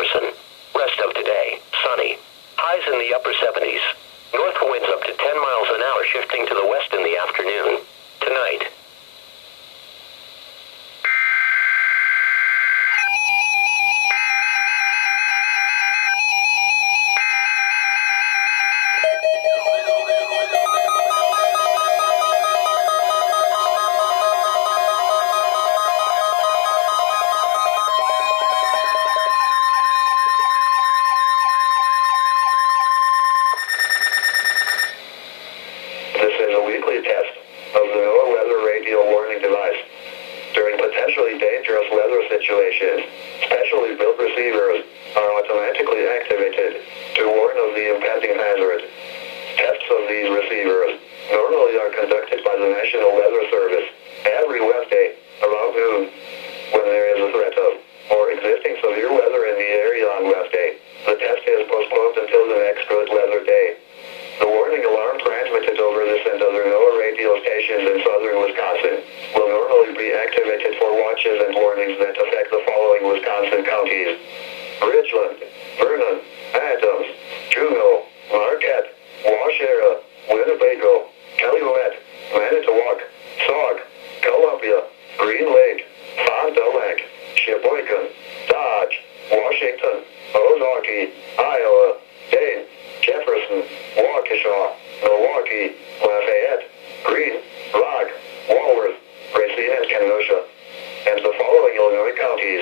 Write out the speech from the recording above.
Jefferson. Rest of today, sunny. Highs in the upper 70s. North winds up to 10 miles an hour, shifting to the west in the afternoon. Tonight. This is a weekly test of the NOAA Weather Radio Warning Device. During potentially dangerous weather situations, specially built receivers are automatically activated to warn of the impending hazard. Tests of these receivers normally are conducted by the National Weather Service every Wednesday around noon. When there is a threat of or existing severe weather in the area on Wednesday, the test is postponed until the next good weather day. The warning alarm transmitted over this and other NOAA radio stations in southern Wisconsin will normally be activated for watches and warnings that affect the following Wisconsin counties: Richland, Vernon, Adams, Juneau, Marquette, Waushara, Winnebago, Calumet, Manitowoc, Sauk, Columbia, Green Lake, Fond du Lac, Sheboygan, Dodge, Washington, Ozaukee, Iowa, Dane, Jefferson, Waukesha, Milwaukee, Lafayette, Greene, Rock, Walworth, Racine, and Kenosha, and the following Illinois counties: